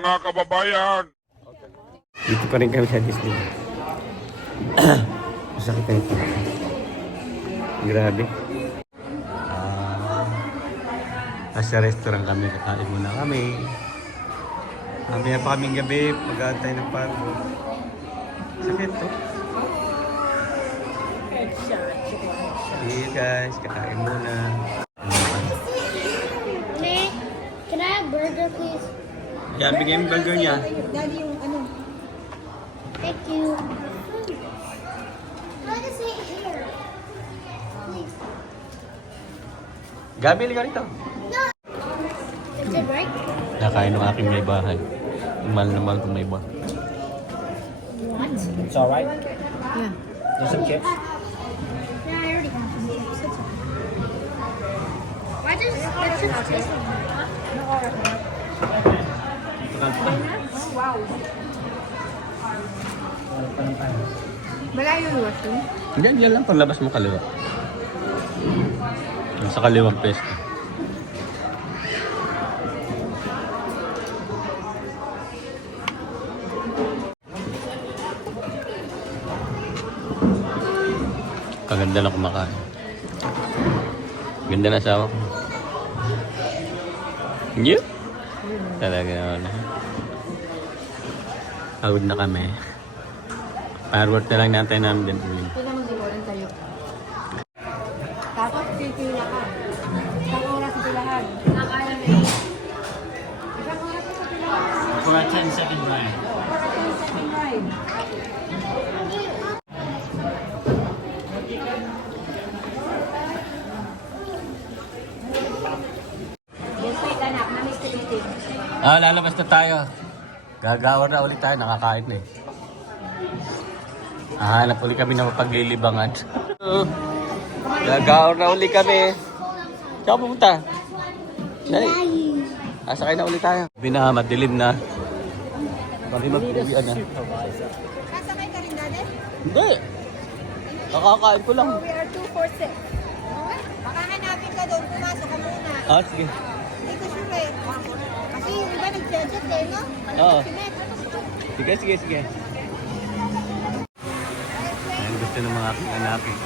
Mga kababayan! Dito pa rin kami sa Disney. Masakit na ito. Grabe. Nasa restaurant kami. Kakain muna kami. Mamaya pa kaming gabi. Pag-aantay ng parko. Sakit to. Sige guys. Kakain muna. Can I have burger, please? Yan, bigyan yung burger niya. Daddy, yung ano? Thank you. Let us eat here. Please. Gabi, liga rito. Is it right? Nakain ng aking may bahay. Mahal na mahal kong may bahay. What? It's all right. Yeah. There's some chips. Yeah, I already got some chips. It's okay. Why does that chips taste like that? Malayo yung washroom? Yan lang paglabas mo kaliwa. Sa kaliwang pesto. Kaganda na kumakain. Ganda na asawa ko. Hindi? Talaga naman. Pagod na kami. Firework na lang natin namin din uling. Pila mag-iwanan tayo. Tapos pipila ka. Isang oras sa pilahan. Nakaya na yun. Isang oras sa pilahan. For a 10-second ride. Para 10-second ride. Yes, wait, anak. Namiss ka meeting. Lalabas na tayo. Gagawar na ulit tayo. Nakakain na eh. Hanap ulit kami ng mapaglilibangan. Gagawar na ulit kami. Saan ka pumunta? Dali. Sakay na ulit tayo. Bina, madilim na. Bali mag-uwian na. Sasakay ka rin, Daddy? Hindi. Nakakain ko lang. We are 246. Baka hanapin ka doon. Pumasok ka muna. Sige. Hindi ko sure eh. Kasi yung iba nag-judge eh, no? Oo. Sige. Sige. Ayan, gusto ng mga aking anak eh.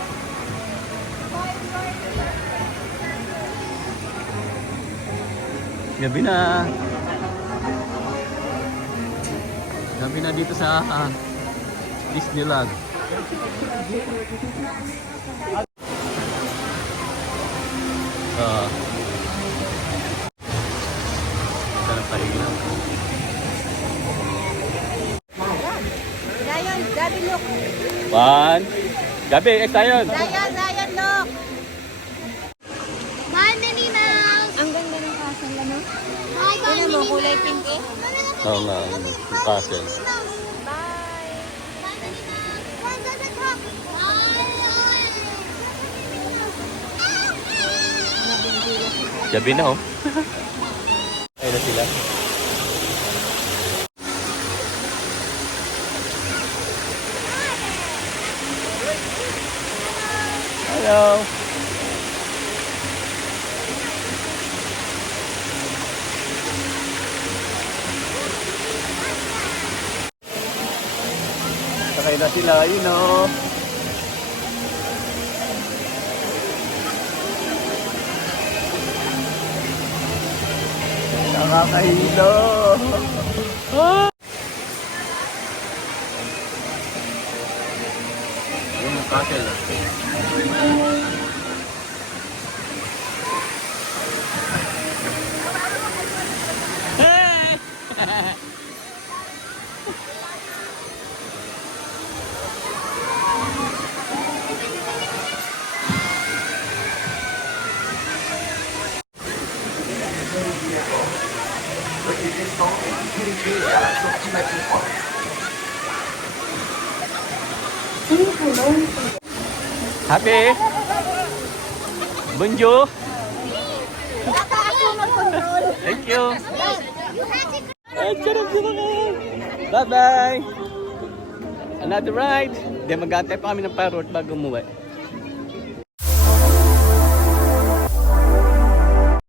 Gabi na. Gabi na dito sa Disneyland. Sarap paligid. Zion, Daddy, look. Gabi, excited. Zion, look. Bye, Minnie Mouse. Ang ganda ng castle, ano? Bye, bye, Tingnan mo, Minnie kulay Mouse. pink eh. Oo nga, yung castle. Bye. Bye, Minnie Mouse. Bye, go to top. Bye. Gabi na oh. Ayun na sila. Hello. Sakay na sila, yun oh. Nakakahilo. Yung castle. Happy? Bonjour. Thank you. Bye-bye. Another ride. Then mag-aantay pa kami ng parrot bago umuwi.